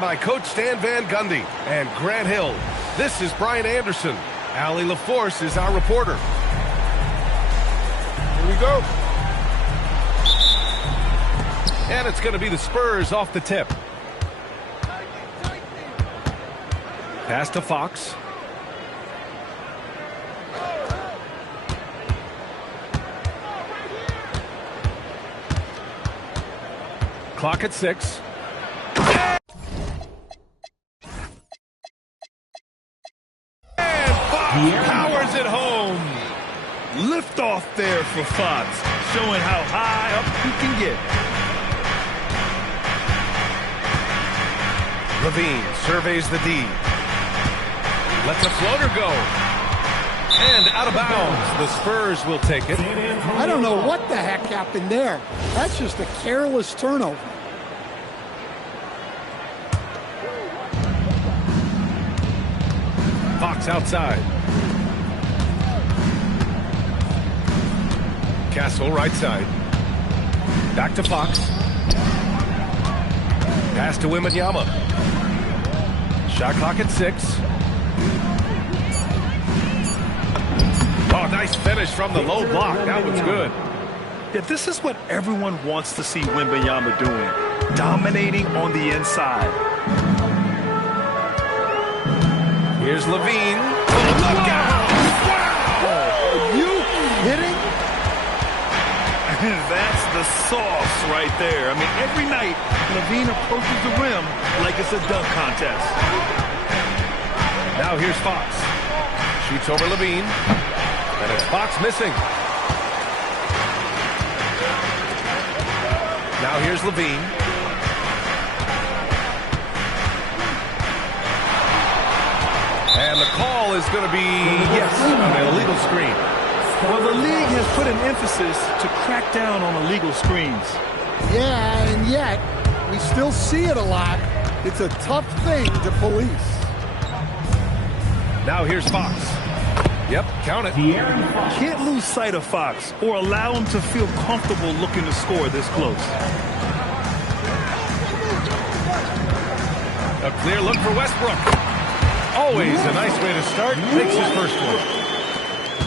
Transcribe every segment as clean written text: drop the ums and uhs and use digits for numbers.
By Coach Stan Van Gundy and Grant Hill. This is Brian Anderson. Allie LaForce is our reporter. Here we go. And it's going to be the Spurs off the tip. Pass to Fox. Clock at 6. Powers it home. Lift off there for Fox, showing how high up he can get. Levine surveys the D. Lets a floater go. And out of bounds. The Spurs will take it. I don't know what the heck happened there. That's just a careless turnover. Fox outside. Castle right side. Back to Fox. Pass to Wembanyama. Shot clock at 6. Oh, nice finish from the low block. That was good. Yeah, this is what everyone wants to see Wembanyama doing. Dominating on the inside. Here's Levine. Oh, look out! Wow! Are you kidding? That's the sauce right there. I mean, every night, Levine approaches the rim like it's a dunk contest. Now here's Fox. Shoots over Levine. And it's Fox missing. Now here's Levine. And the call is going to be, yes, an illegal screen. Well, the league has put an emphasis to crack down on illegal screens. Yeah, and yet, we still see it a lot. It's a tough thing to police. Now here's Fox. Yep, count it. Can't lose sight of Fox or allow him to feel comfortable looking to score this close. A clear look for Westbrook. Always a nice way to start. Makes his first one.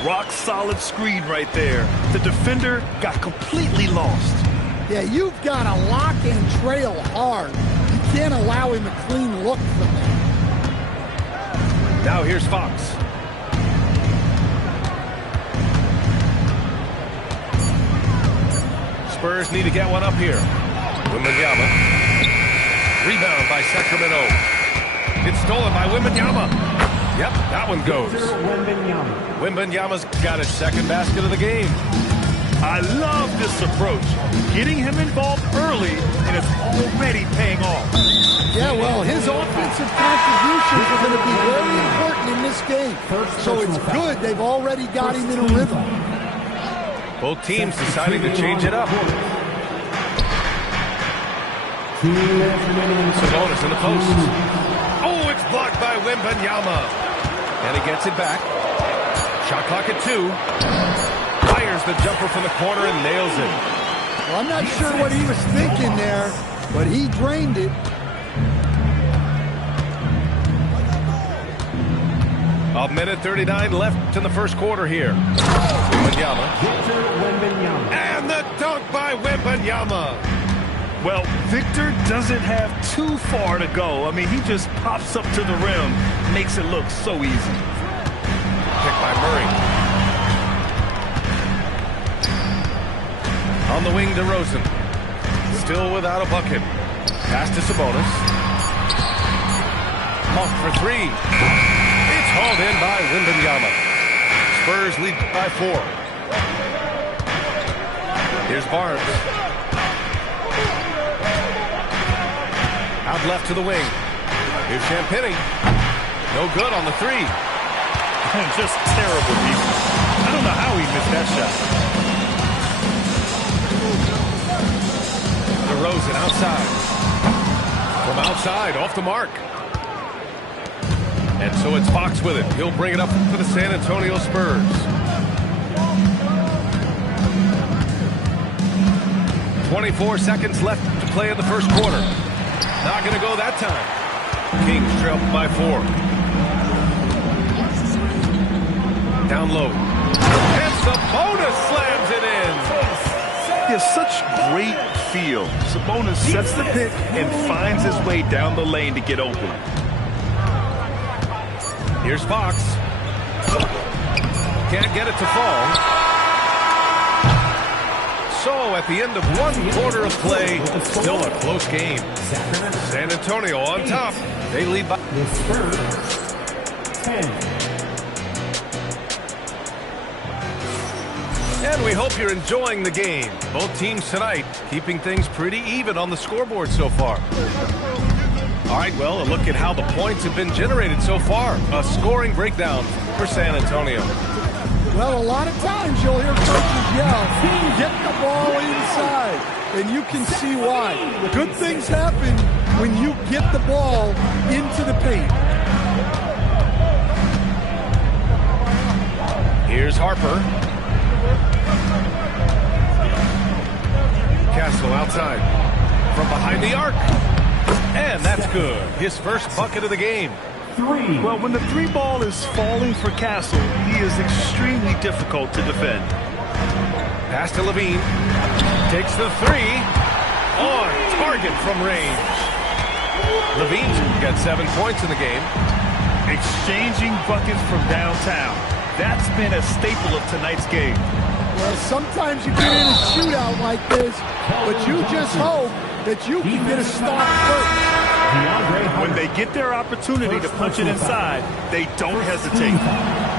Rock solid screen right there. The defender got completely lost. Yeah, you've got to lock and trail hard. You can't allow him a clean look from there. Now here's Fox. Spurs need to get one up here. Wembanyama. Rebound by Sacramento. It's stolen by Wembanyama. Yep, that one goes. Wembanyama's got his second basket of the game. I love this approach. Getting him involved early, and it's already paying off. Yeah, well, his offensive contributions are going to be very important in this game. So it's good they've already got him in a rhythm. Both teams deciding to change it up. Sabonis in the post. Oh, it's blocked by Wembanyama. And he gets it back. Shot clock at 2. Fires the jumper from the corner and nails it. Well, I'm not sure what he was thinking there, but he drained it. A minute 39 left in the first quarter here. Wembanyama. And the dunk by Wembanyama. Well, Victor doesn't have too far to go. I mean, he just pops up to the rim, makes it look so easy. Picked by Murray. On the wing, DeRozan. Still without a bucket. Pass to Sabonis. Off for 3. It's hauled in by Wembanyama. Spurs lead by 4. Here's Barnes. Out left to the wing. Here's Champagnie. No good on the 3. Just terrible defense. I don't know how he missed that shot. DeRozan outside. From outside, off the mark. And so it's Fox with it. He'll bring it up for the San Antonio Spurs. 24 seconds left to play in the first quarter. Not going to go that time. Kings trail by 4. Down low. And Sabonis slams it in. He has such great feel. Sabonis sets the pick and finds his way down the lane to get open. Here's Fox. Can't get it to fall. So at the end of 1 quarter of play, still a close game. San Antonio on top. They lead by 10. And we hope you're enjoying the game. Both teams tonight keeping things pretty even on the scoreboard so far. All right, well, a look at how the points have been generated so far. A scoring breakdown for San Antonio. Well, a lot of times you'll hear coaches yell, get the ball inside, and you can see why. Good things happen when you get the ball into the paint. Here's Harper. Castle outside from behind the arc. And that's good. His first bucket of the game. 3. Well, when the 3 ball is falling for Castle, he is extremely difficult to defend. Pass to Levine. Takes the 3. On target from range. Levine's got 7 points in the game. Exchanging buckets from downtown. That's been a staple of tonight's game. Well, sometimes you get in a shootout like this, but you just hope that you can get a stop first. When they get their opportunity to punch it inside, they don't hesitate.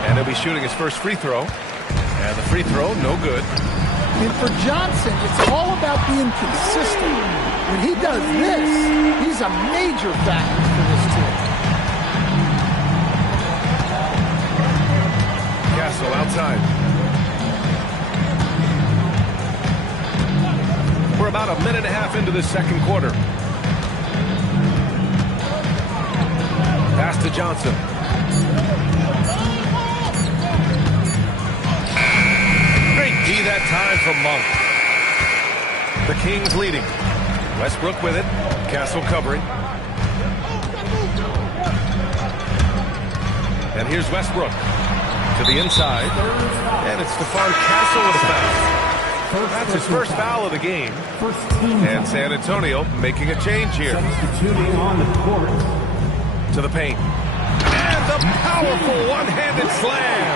And he'll be shooting his first free throw. And the free throw, no good. And for Johnson, it's all about being consistent. When he does this, he's a major factor for this team. Castle outside. We're about a minute and a half into this second quarter. Pass to Johnson. Great D that time from Monk. The Kings leading. Westbrook with it. Castle covering. And here's Westbrook to the inside. And it's Stephon Castle with a foul. That's his first foul of the game. And San Antonio making a change here. To the paint. And the powerful one-handed slam.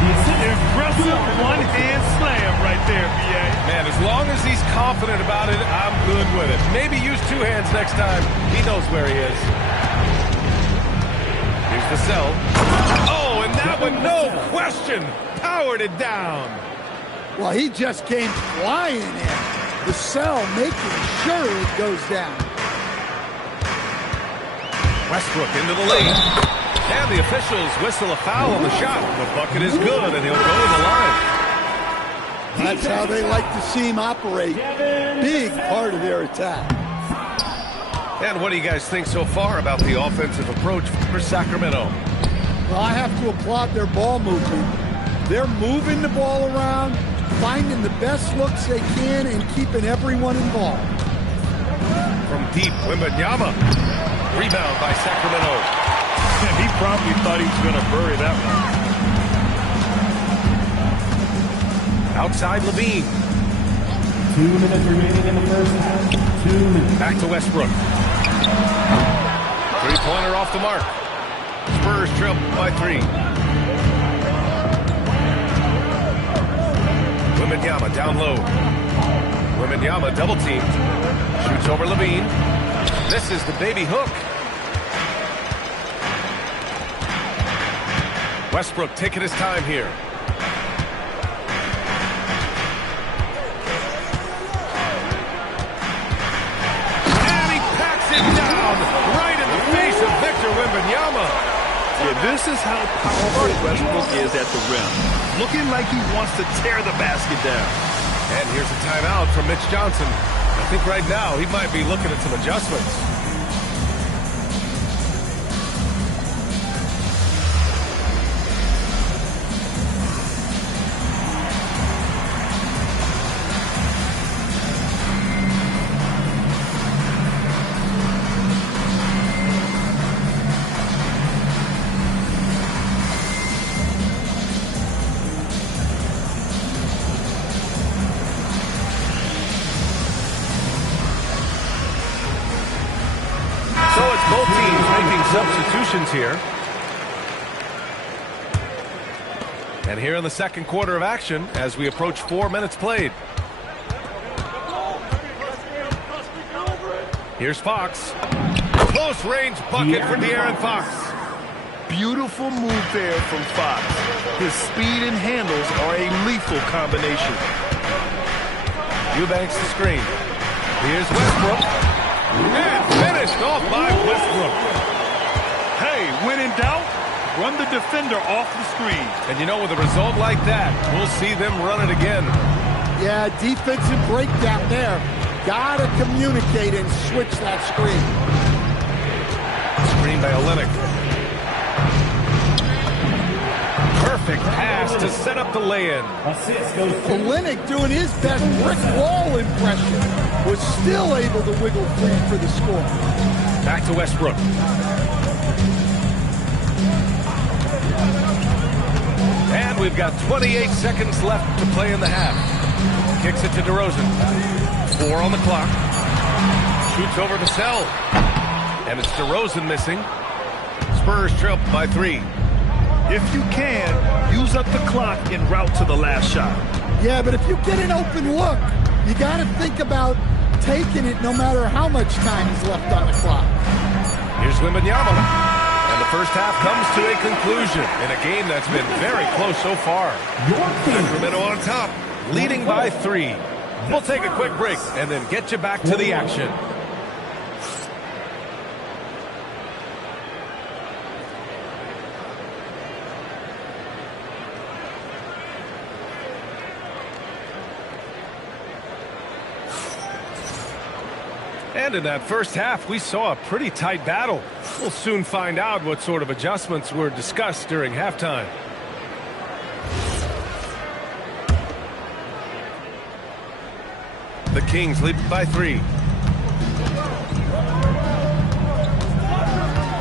Impressive one-hand slam right there, B.A. Man, as long as he's confident about it, I'm good with it. Maybe use 2 hands next time. He knows where he is. Here's Vassell. Oh, and that one, no question, powered it down. Well, he just came flying in. Vassell making sure it goes down. Westbrook into the lane. And the officials whistle a foul on the shot. The bucket is good, and he'll go to the line. That's how they like to see him operate. Big part of their attack. And what do you guys think so far about the offensive approach for Sacramento? Well, I have to applaud their ball movement. They're moving the ball around, finding the best looks they can, and keeping everyone involved. From deep, Wembanyama. Rebound by Sacramento. He probably thought he was going to bury that one. Outside Levine. 2 minutes remaining in the first half. 2 minutes. Back to Westbrook. Three-pointer off the mark. Spurs trail by 3. Wembanyama down low. Wembanyama double teamed. Shoots over Levine. This is the baby hook. Westbrook taking his time here. And he packs it down right in the face of Victor Wembanyama. Yeah, this is how powerful Westbrook is at the rim. Looking like he wants to tear the basket down. And here's a timeout from Mitch Johnson. I think right now he might be looking at some adjustments. substitutions here. And here in the second quarter of action as we approach 4 minutes played. Here's Fox. Close range bucket for De'Aaron Fox. Beautiful move there from Fox. His speed and handles are a lethal combination. Eubanks the screen. Here's Westbrook. And finished off by Westbrook. Hey, when in doubt, run the defender off the screen. And you know, with a result like that, we'll see them run it again. Yeah, defensive breakdown there. Gotta communicate and switch that screen. Screen by Olynyk. Perfect pass to set up the lay-in. Olynyk doing his best brick wall impression was still able to wiggle free for the score. Back to Westbrook. And we've got 28 seconds left to play in the half. Kicks it to DeRozan. 4 on the clock. Shoots over to Sell. And it's DeRozan missing. Spurs trail by 3. If you can, use up the clock en route to the last shot. Yeah, but if you get an open look, you got to think about taking it no matter how much time is left on the clock. Here's Wembanyama. And the first half comes to a conclusion in a game that's been very close so far. Sacramento on top, leading by 3. We'll take a quick break and then get you back to the action. And in that first half, we saw a pretty tight battle. We'll soon find out what sort of adjustments were discussed during halftime. The Kings lead by 3.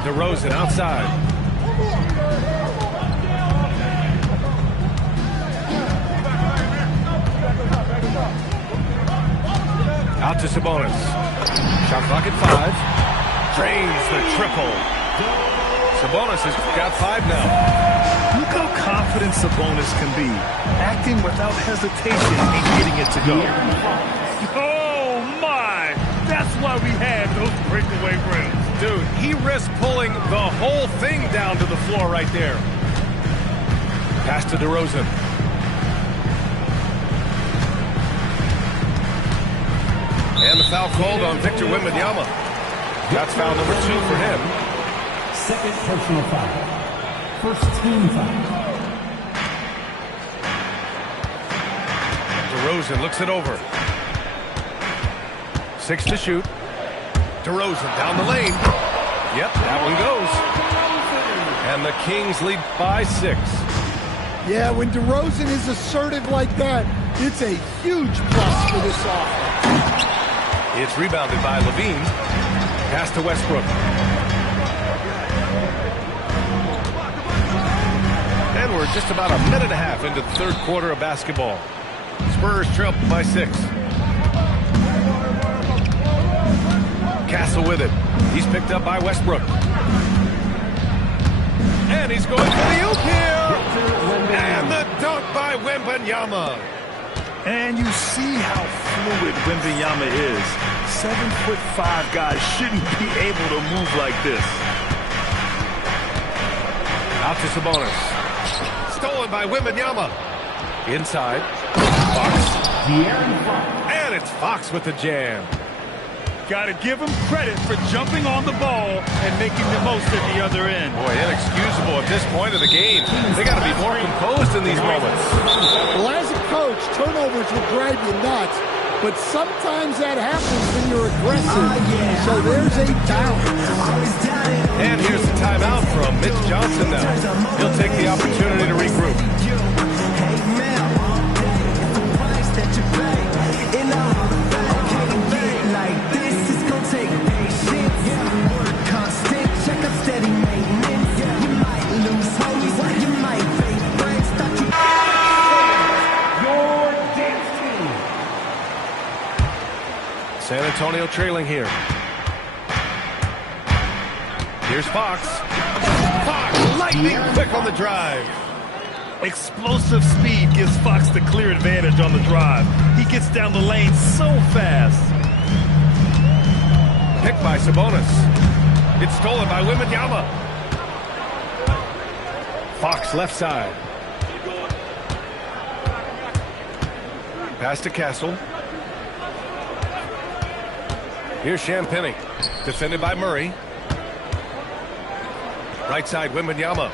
DeRozan outside. Out to Sabonis. Shot clock at 5. Drains the triple. Sabonis has got 5 now. Look how confident Sabonis can be, acting without hesitation and getting it to go. Oh, my! That's why we had those breakaway rims. Dude, he risked pulling the whole thing down to the floor right there. Pass to DeRozan. And the foul called on Victor Wembanyama. That's foul number 2 for him. Second personal foul. First team foul. DeRozan looks it over. 6 to shoot. DeRozan down the lane. Yep, that one goes. And the Kings lead by 6. Yeah, when DeRozan is assertive like that, it's a huge plus for this offense. It's rebounded by Levine. Pass to Westbrook. And we're just about a minute and a half into the third quarter of basketball. Spurs trail by 6. Castle with it. He's picked up by Westbrook. And he's going for the oop here. And the dunk by Wembanyama. And you see how fluid Wembanyama is. 7'5" guys shouldn't be able to move like this. Out to Sabonis. Stolen by Wembanyama. Inside. Fox. And it's Fox with the jam. Got to give him credit for jumping on the ball and making the most at the other end. Boy, inexcusable at this point of the game. They got to be more composed in these moments. Well, as a coach, turnovers will drive you nuts, but sometimes that happens when you're aggressive. So there's a balance. And here's the timeout from Mitch Johnson now. He'll take the opportunity to regroup. San Antonio trailing here. Here's Fox. Fox, lightning quick on the drive. Explosive speed gives Fox the clear advantage on the drive. He gets down the lane so fast. Picked by Sabonis. It's stolen by Wembanyama. Fox left side. Pass to Castle. Here's Champagnie. Defended by Murray. Right side, Wembanyama.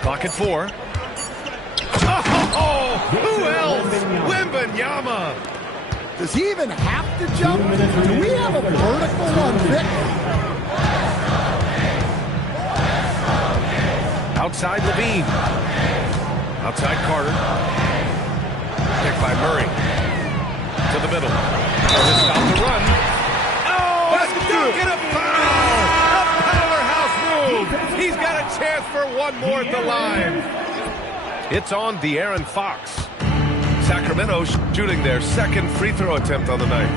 Clock at 4. Oh, who else? Wembanyama. Does he even have to jump? Do we have a vertical on Vic? Outside Levine. Outside Carter. Picked by Murray. To the middle. Just stop the run. Oh, a dunk and a foul! A powerhouse move! He's got a chance for one more at the line. It's on De'Aaron Fox. Sacramento shooting their second free throw attempt on the night.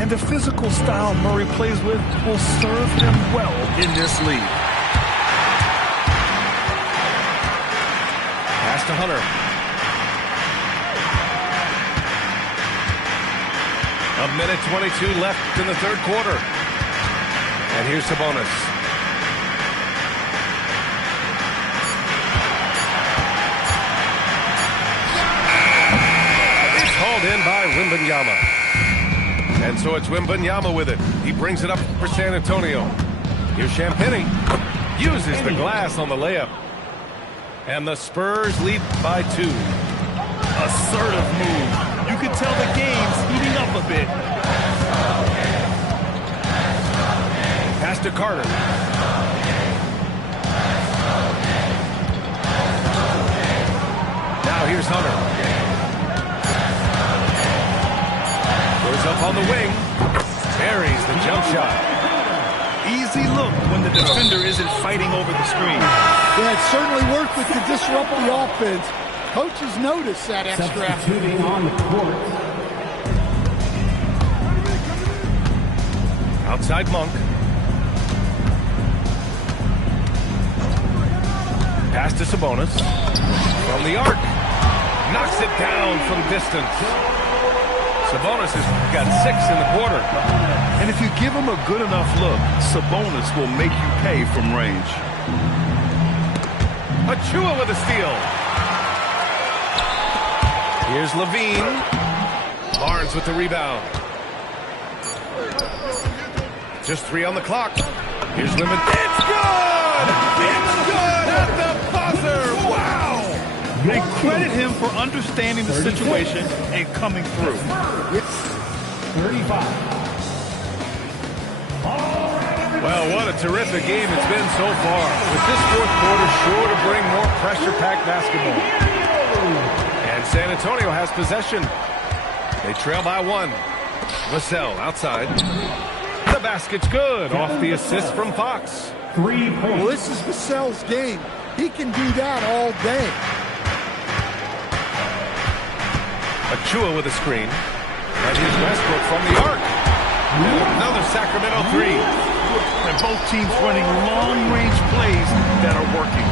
And the physical style Murray plays with will serve him well in this league. Pass to Hunter. A minute 22 left in the third quarter. And here's Sabonis. It's hauled in by Wembanyama. And so it's Wembanyama with it. He brings it up for San Antonio. Here's Champagnie. Uses the glass on the layup. And the Spurs lead by 2. Assertive move. You can tell the game's heating up a bit. Pass to Carter. Now here's Hunter. Goes up on the wing. Buries the jump shot. Easy look when the defender isn't fighting over the screen. Yeah, it's certainly worth it to disrupt the offense. Coaches notice that extra effort. Substituting on the court. Outside Monk. Pass to Sabonis. From the arc. Knocks it down from distance. Sabonis has got 6 in the quarter. And if you give him a good enough look, Sabonis will make you pay from range. Achua with a steal. Here's Levine. Barnes with the rebound. Just 3 on the clock. Here's Lemon. It's good! It's good at the buzzer! Wow! They credit him for understanding the situation and coming through. 35. Well, what a terrific game it's been so far. With this fourth quarter sure to bring more pressure-packed basketball. And San Antonio has possession. They trail by 1. Vassell outside. The basket's good off the assist from Fox. 3 points. Well, this is Vassell's game. He can do that all day. Achua with a screen. And here's Westbrook from the arc. Another Sacramento 3. And both teams running long-range plays that are working.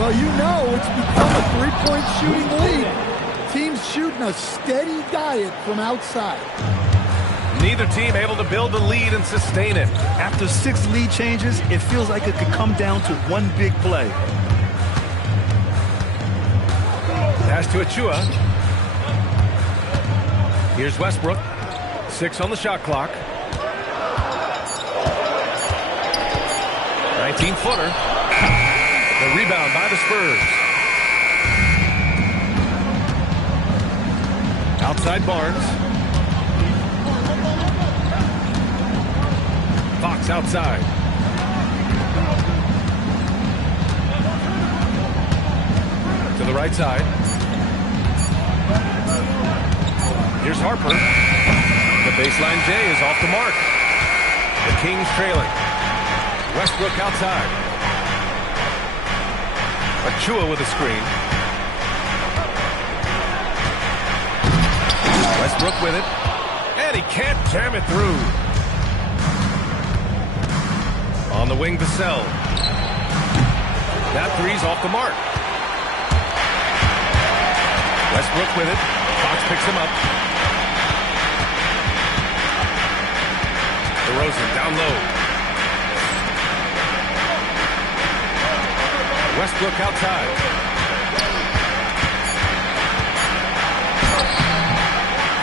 Well, you know it's become a three-point shooting lead. Teams shooting a steady diet from outside. Neither team able to build the lead and sustain it. After 6 lead changes, it feels like it could come down to one big play. Pass to Achua. Here's Westbrook. 6 on the shot clock. 19-footer. The rebound by the Spurs. Outside Barnes. Fox outside. To the right side. Here's Harper. The baseline J is off the mark. The Kings trailing. Westbrook outside. Achua with a screen. Westbrook with it. And he can't jam it through. On the wing, Vassell. That three's off the mark. Westbrook with it. Fox picks him up. DeRozan down low. Westbrook outside.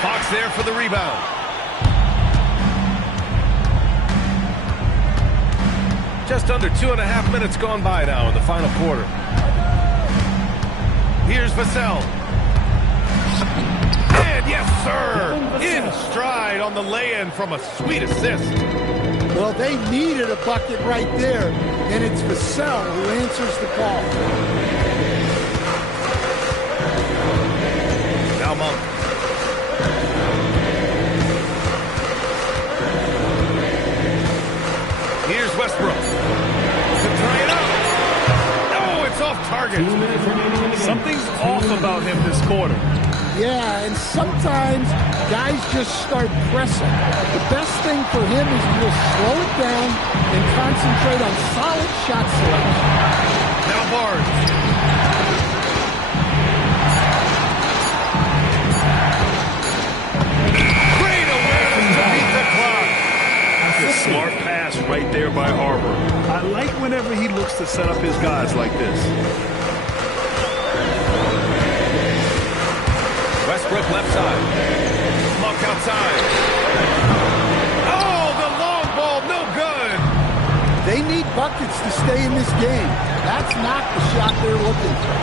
Fox there for the rebound. Just under 2.5 minutes gone by now in the final quarter. Here's Vassell. And yes, sir! In stride on the lay-in from a sweet assist. Well, they needed a bucket right there, and it's Vassell who answers the call. Now Monk. Here's Westbrook. To tie it up. Oh, it's off target. Something's off about him this quarter. Yeah, and sometimes guys just start pressing. The best thing for him is to just slow it down and concentrate on solid shot selection. Now Barnes. Great awareness to beat the clock. A smart pass right there by Harbor. I like whenever he looks to set up his guys like this. Westbrook left side. Monk outside. Oh, the long ball, no good. They need buckets to stay in this game. That's not the shot they're looking for.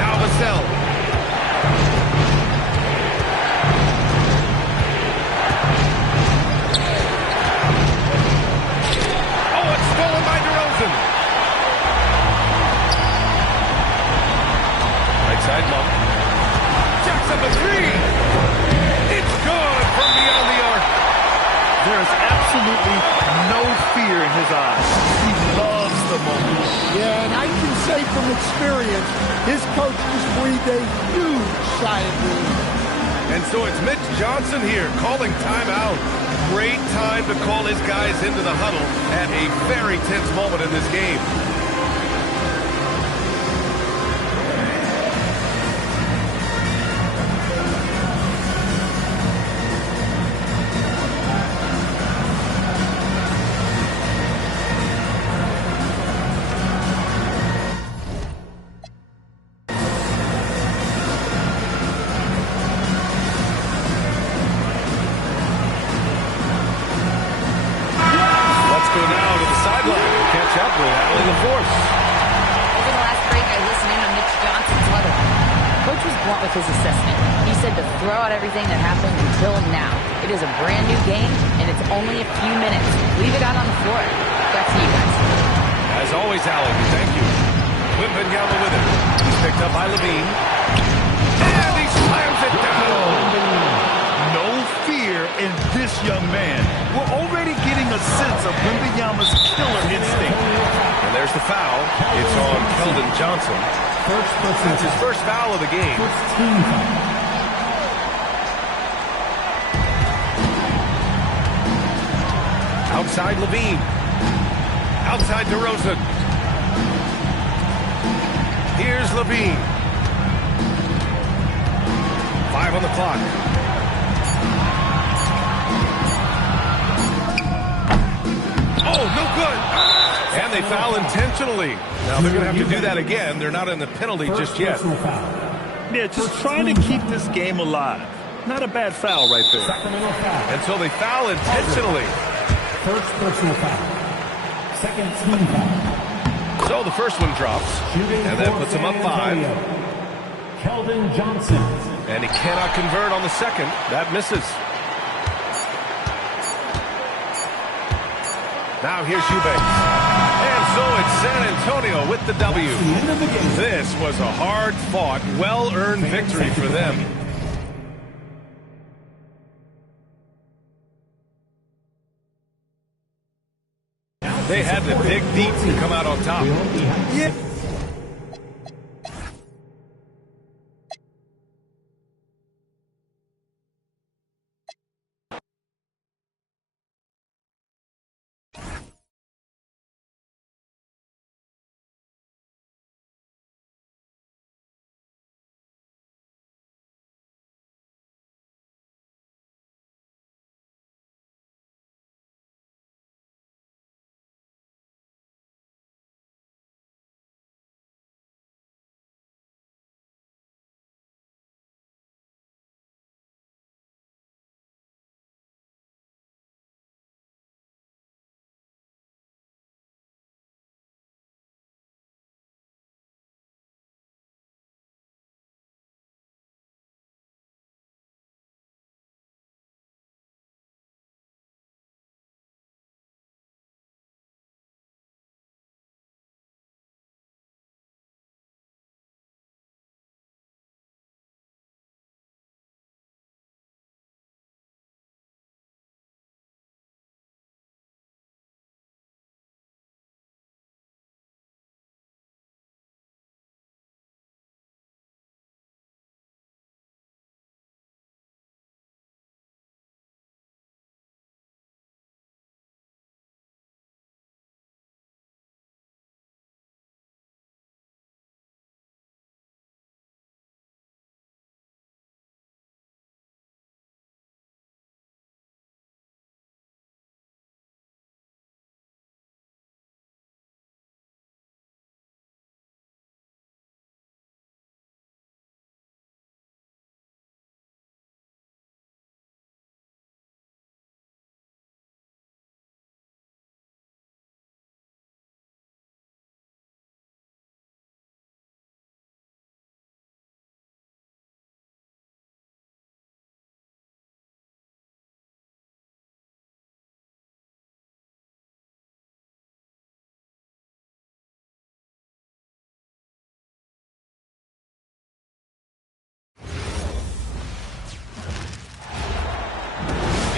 Now Vassell. Oh, it's stolen by DeRozan. Right side, Monk. Jackson the three. It's good from beyond the arc. There is absolutely no fear in his eyes. He loves the moment. Yeah, and I can say from experience, his coach just breathed a huge sigh of relief. And so it's Mitch Johnson here calling timeout. Great time to call his guys into the huddle at a very tense moment in this game. With his assessment. He said to throw out everything that happened until now. It is a brand new game, and it's only a few minutes. Leave it out on the floor. Back to you guys. As always, Alec, thank you. Wembanyama with it. He's picked up by Levine. And he slams it down. No fear in this young man. We're already getting a sense of Wembanyama's killer instinct. And there's the foul. It's on Keldon Johnson. That's his first foul of the game. Outside Levine. Outside DeRozan. Here's Levine. 5 on the clock. Oh, no good. And they foul intentionally. Now they're going to have to do that again. They're not in the penalty just yet. Yeah, just trying to keep this game alive. Not a bad foul right there. And so they foul intentionally. First personal foul. Second team foul. So the first one drops. And that puts him up 5. Keldon Johnson. And he cannot convert on the second. That misses. Now here's Eubanks. And so it's San Antonio with the W. This was a hard-fought, well-earned victory for them. They had to dig deep to come out on top. Yeah.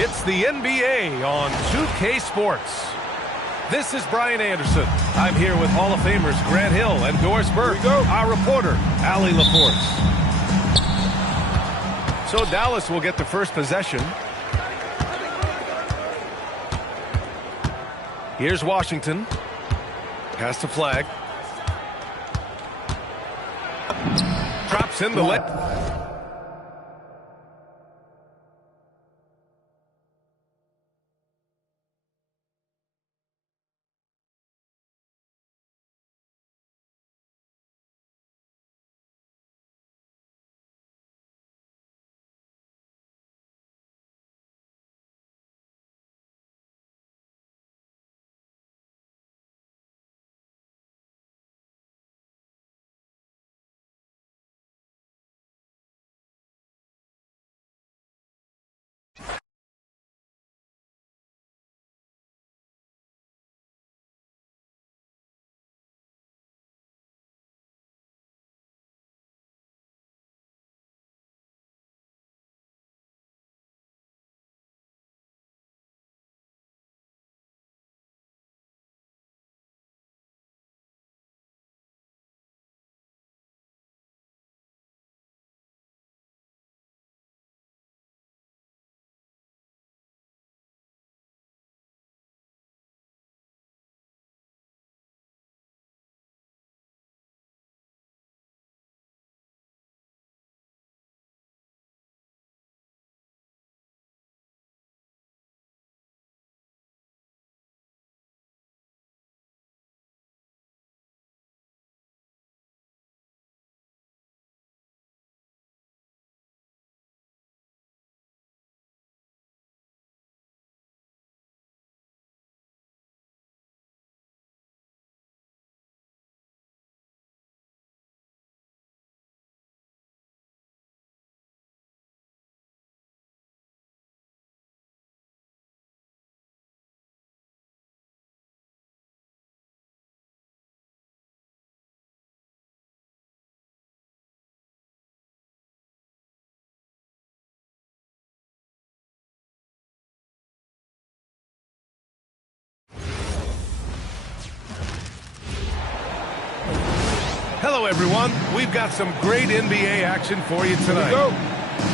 It's the NBA on 2K Sports. This is Brian Anderson. I'm here with Hall of Famers Grant Hill and Doris Burke. Our reporter, Allie LaForce. So Dallas will get the first possession. Here's Washington. Pass to Flag. Drops in the leg. Hello, everyone. We've got some great NBA action for you tonight.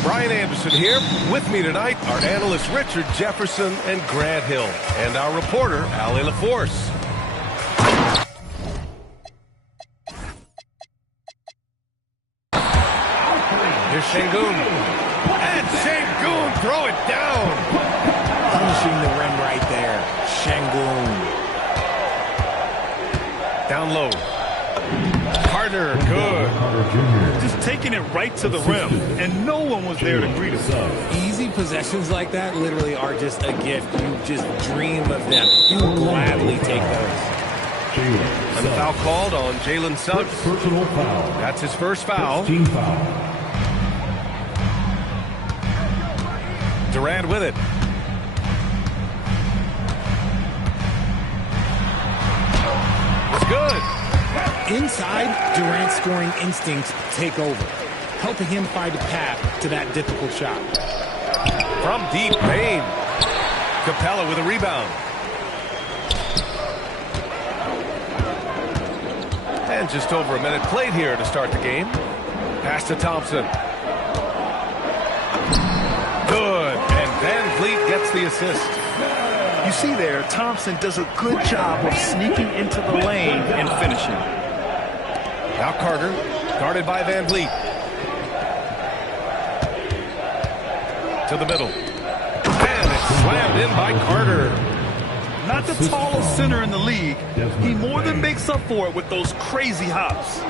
Brian Anderson here. With me tonight are analysts Richard Jefferson and Grant Hill, and our reporter, Allie LaForce. Here's Şengün. And Şengün, throw it down. Punishing the rim right there. Şengün. Down low. Carter, good. Just taking it right to the rim, and no one was there to greet him. Easy possessions like that literally are just a gift. You just dream of them. You will gladly take those. And the foul called on Jalen Suggs. Personal foul. That's his first foul. Team foul. Durant with it. It's good. Inside, Durant's scoring instincts take over, helping him find a path to that difficult shot. From deep, Bane. Capella with a rebound. And just over a minute played here to start the game. Pass to Thompson. Good. And Van Vliet gets the assist. You see there, Thompson does a good job of sneaking into the lane and finishing. Now Carter, guarded by Van Vliet. To the middle. And it's slammed in by Carter. Not the tallest center in the league. He more than makes up for it with those crazy hops.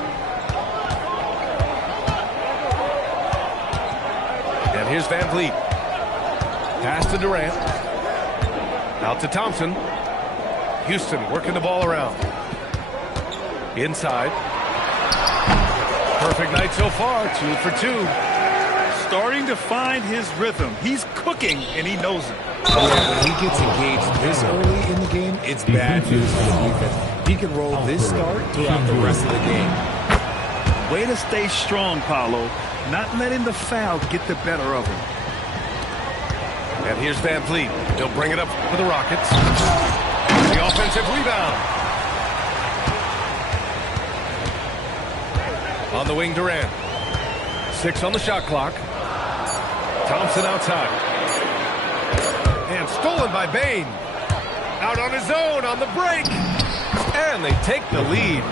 And here's Van Vliet. Pass to Durant. Out to Thompson. Houston working the ball around. Inside. Perfect night so far, 2 for 2. Starting to find his rhythm. He's cooking, and he knows it. Yeah, when he gets engaged this early in the game, it's bad news for the defense. He can roll this start throughout the rest of the game. Way to stay strong, Paolo. Not letting the foul get the better of him. And here's Van Fleet. He'll bring it up for the Rockets. The offensive rebound. On the wing, Durant. 6 on the shot clock. Thompson outside. And stolen by Bane. Out on his own on the break. And they take the lead.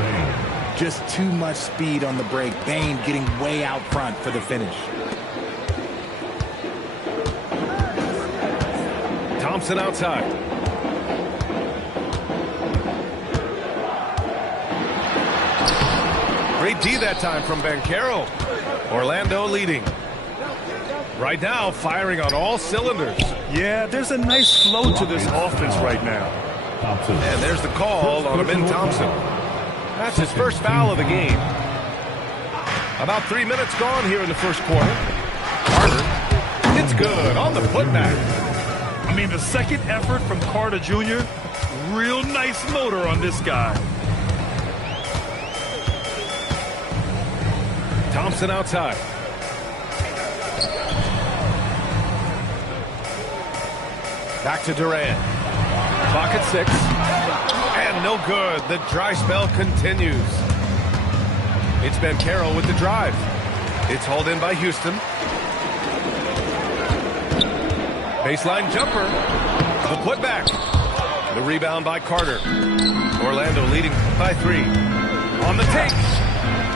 Just too much speed on the break. Bane getting way out front for the finish. Thompson outside. Great D that time from Banchero. Orlando leading. Right now, firing on all cylinders. Yeah, there's a nice flow to this offense right now. And there's the call on Ben Thompson. That's his first foul of the game. About 3 minutes gone here in the first quarter. Carter, it's good on the putback. I mean, the second effort from Carter Jr., real nice motor on this guy. Thompson outside. Back to Durant. Clock at 6. And no good. The dry spell continues. It's Banchero with the drive. It's hauled in by Houston. Baseline jumper. The putback. The rebound by Carter. Orlando leading by 3. On the take.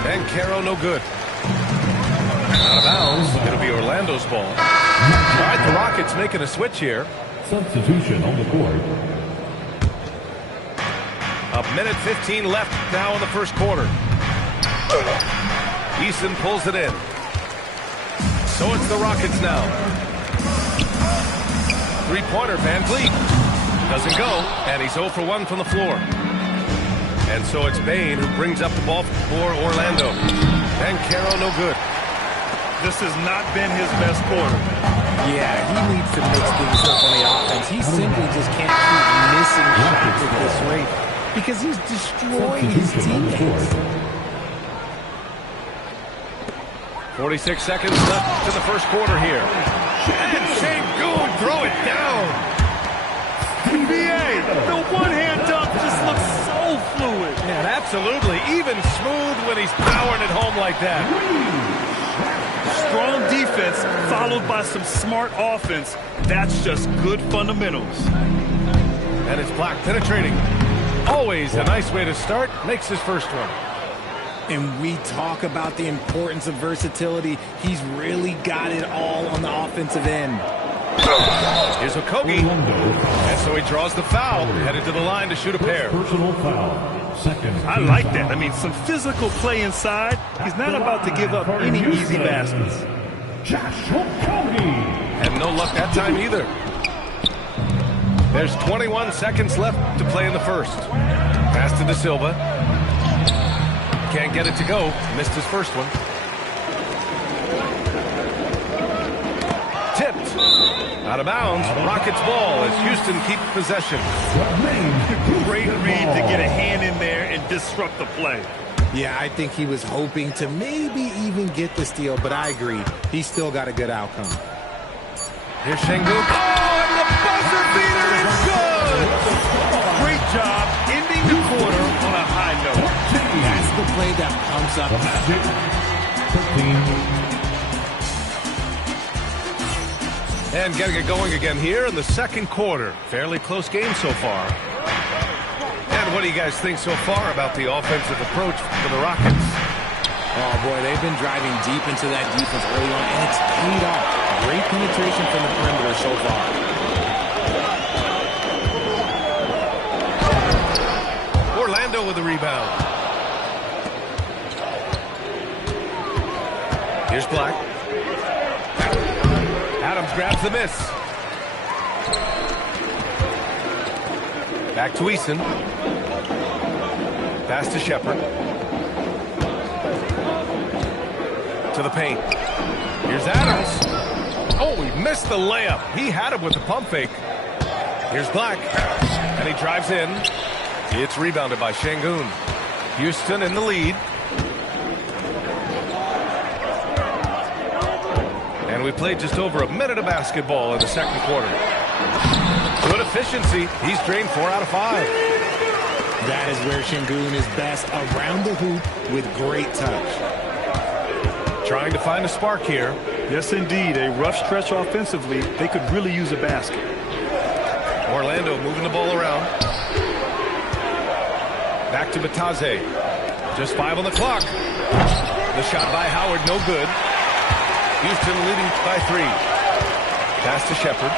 Banchero no good. Out of bounds. It'll be Orlando's ball. All right, the Rockets making a switch here. Substitution on the court. A minute 15 left now in the first quarter. Eason pulls it in. So it's the Rockets now. Three-pointer, Van Fleet. Doesn't go, and he's 0 for 1 from the floor. And so it's Bane who brings up the ball for Orlando. Banchero no good. This has not been his best quarter. Yeah, he needs to mix things up on the offense. He simply just can't keep missing shots at this rate because he's destroying his teammates. 46 seconds left in the first quarter here. And Sengun throw it down. NBA, the one-hand dunk just looks so fluid. And absolutely, even smooth when he's powering it home like that. Strong defense followed by some smart offense. That's just good fundamentals. And it's Black penetrating. Always a nice way to start. Makes his first one. And we talk about the importance of versatility. He's really got it all on the offensive end. Here's Okogie. And so he draws the foul, headed to the line to shoot a pair. Personal foul. Second. I like that. I mean, some physical play inside. He's not about to give up any easy baskets. And no luck that time either. There's 21 seconds left to play in the first. Pass to De Silva. Can't get it to go. Missed his first one. Tipped. Out of bounds. Rockets ball as Houston keep possession. Great read to get a hand in there and disrupt the play. Yeah, I think he was hoping to maybe even get the steal, but I agree. He still got a good outcome. Here's Sengun. Oh, and the buzzer beater is good! Great job ending the quarter on a high note. That's the play that pumps up. And getting it going again here in the second quarter. Fairly close game so far. And what do you guys think so far about the offensive approach for the Rockets? Oh, boy, they've been driving deep into that defense early on, and it's paid off. Great penetration from the perimeter so far. Orlando with the rebound. Here's Black. Adams grabs the miss. Back to Eason. Pass to Shepherd. To the paint. Here's Adams. Oh, he missed the layup. He had him with the pump fake. Here's Black. And he drives in. It's rebounded by Sengun. Houston in the lead. And And we played just over a minute of basketball in the second quarter. Good efficiency. He's drained 4 out of 5. That is where Sengun is best, around the hoop with great touch. Trying to find a spark here. Yes, indeed. A rough stretch offensively. They could really use a basket. Orlando moving the ball around. Back to Bataze. Just 5 on the clock. The shot by Howard, no good. Houston leading by 3. Pass to Shepherd.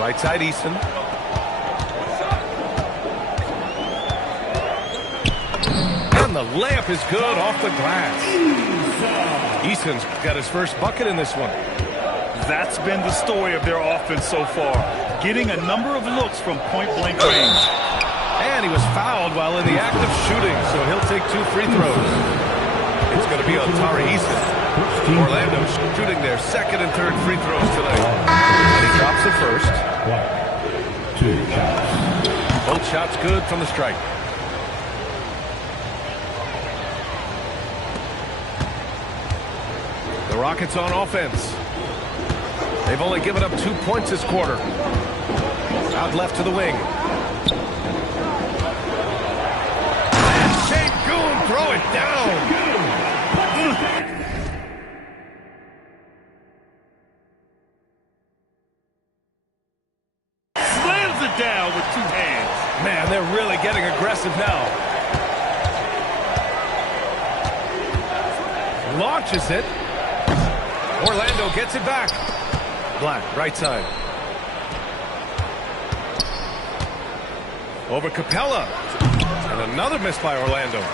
Right side, Easton. And the layup is good off the glass. Easton's got his first bucket in this one. That's been the story of their offense so far. Getting a number of looks from point-blank range. And he was fouled while in the act of shooting, so he'll take 2 free throws. It's going to be on Tari Easton. Orlando shooting their second and third free throws tonight. And he drops the first. 2 shots. Both shots good from the stripe. The Rockets on offense. They've only given up 2 points this quarter. Out left to the wing. And Sengun throw it down. Slams it down with 2 hands. Man, they're really getting aggressive now. Launches it. Orlando gets it back. Black, right side. Over Capella. And another miss by Orlando.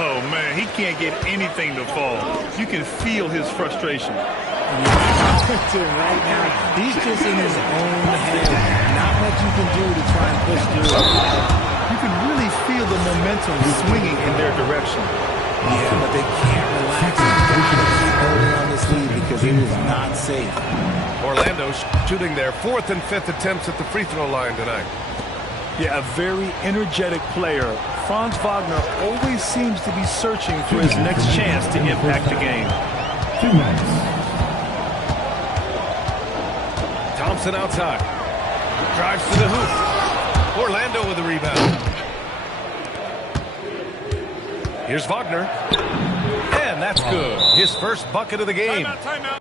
Oh, man, he can't get anything to fall. You can feel his frustration. Right now, he's just in his own head. Not much you can do to try and push through it. You can really feel the momentum swinging in their direction. Yeah, but they can't relax. They've got to keep holding on this lead because it is not safe. Orlando shooting their 4th and 5th attempts at the free throw line tonight. Yeah, a very energetic player. Franz Wagner always seems to be searching for his next chance to impact the game. 2 minutes. Thompson outside. Drives to the hoop. Orlando with the rebound. Here's Wagner. And that's good. His first bucket of the game. Timeout.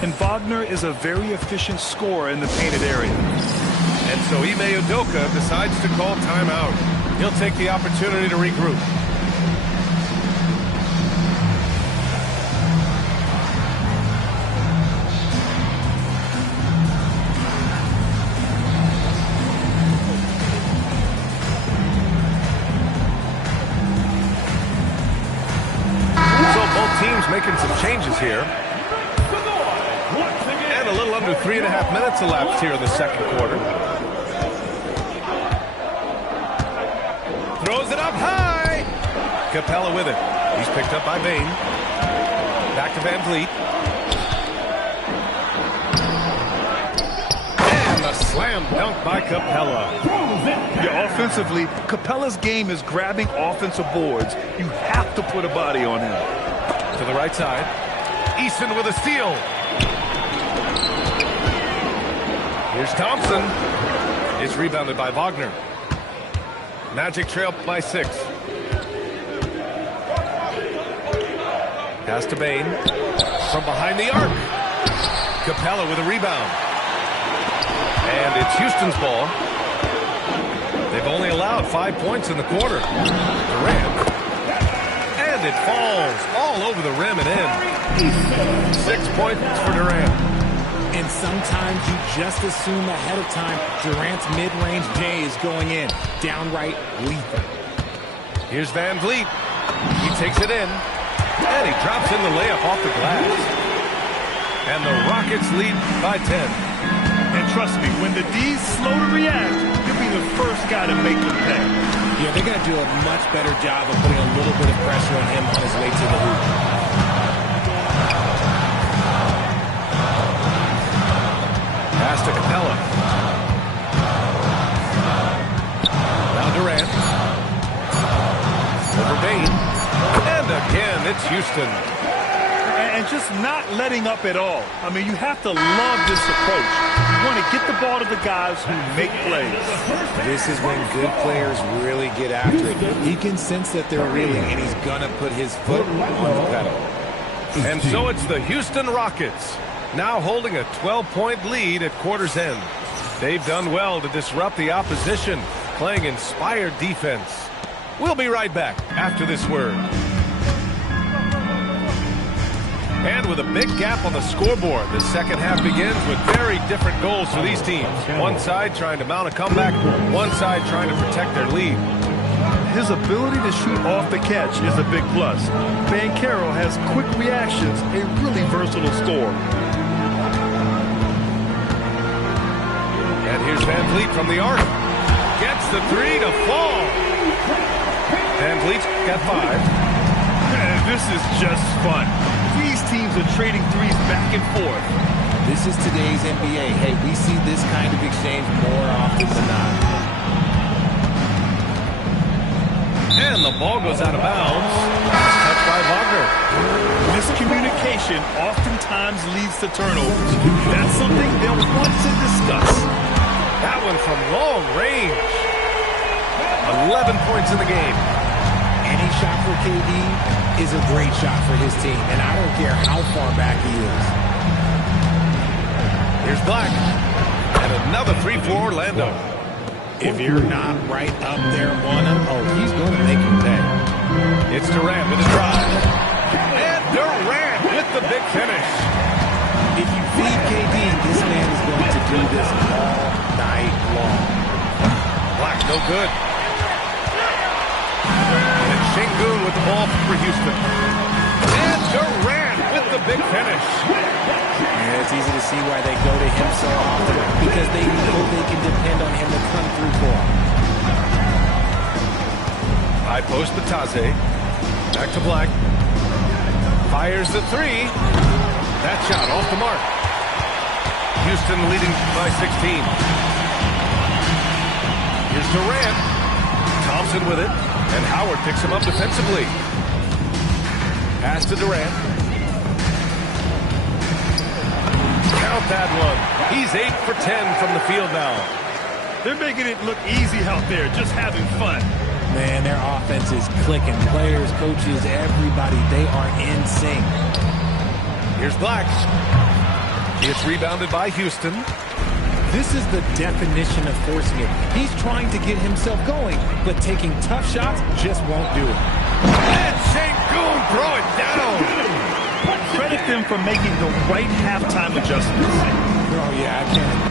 And Wagner is a very efficient scorer in the painted area. And so Ime Udoka decides to call timeout. He'll take the opportunity to regroup. So both teams making some changes here. And a little under 3.5 minutes elapsed here in the second quarter. Throws it up high. Capella with it. He's picked up by Bane. Back to Van Vliet. And a slam dunk by Capella. Yeah, offensively, Capella's game is grabbing offensive boards. You have to put a body on him. To the right side. Easton with a steal. Here's Thompson. It's rebounded by Wagner. Magic trail by 6. Pass to Bane. From behind the arc. Capella with a rebound. And it's Houston's ball. They've only allowed 5 points in the quarter. Durant. And it falls all over the rim and in. 6 points for Durant. And sometimes you just assume ahead of time Durant's mid-range J is going in. Downright lethal. Here's Van Vliet. He takes it in. And he drops in the layup off the glass. And the Rockets lead by 10. And trust me, when the D's slow to react, he'll be the first guy to make them pay. Yeah, they're going to do a much better job of putting a little bit of pressure on him on his way to the hoop. Pass to Capella. Now Durant. for Bain. And again, it's Houston. And just not letting up at all. I mean, you have to love this approach. You want to get the ball to the guys who make plays. This is when good players really get after it. He can sense that they're reeling, and he's going to put his foot on the pedal. And so it's the Houston Rockets, now holding a 12-point lead at quarter's end. They've done well to disrupt the opposition, playing inspired defense. We'll be right back after this word. And with a big gap on the scoreboard, the second half begins with very different goals for these teams. One side trying to mount a comeback, one side trying to protect their lead. His ability to shoot off the catch is a big plus. Banchero has quick reactions, a really versatile scorer. And here's Van Vliet from the arc. Gets the three to fall. Van Vliet's got 5. And this is just fun. These teams are trading threes back and forth. This is today's NBA. Hey, we see this kind of exchange more often than not. And the ball goes out of bounds. Touched by Wagner. Miscommunication oftentimes leads to turnovers. That's something they'll want to discuss. That one from long range. 11 points in the game. Any shot for KD is a great shot for his team, and I don't care how far back he is. Here's Black. And another 3 for Orlando. If you're not right up there on him, oh, he's going to make him pay. It's Durant with a drive. And Durant with the big finish. If you feed KD, this man is going to do this all night long. Black, no good. And Sengun with the ball for Houston. And Durant with the big finish. Yeah, it's easy to see why they go to him so often, because they know they can depend on him to come through for him. High post to Taze. Back to Black. Fires the 3. That shot off the mark. Houston leading by 16. Here's Durant. Thompson with it. And Howard picks him up defensively. Pass to Durant. Count that one. He's 8 for 10 from the field now. They're making it look easy out there, just having fun. Man, their offense is clicking. Players, coaches, everybody, they are in sync. Here's Black. It's rebounded by Houston. This is the definition of forcing it. He's trying to get himself going, but taking tough shots just won't do it. And Sengun throw it down. Credit them for making the right halftime adjustments. Oh, yeah, I can't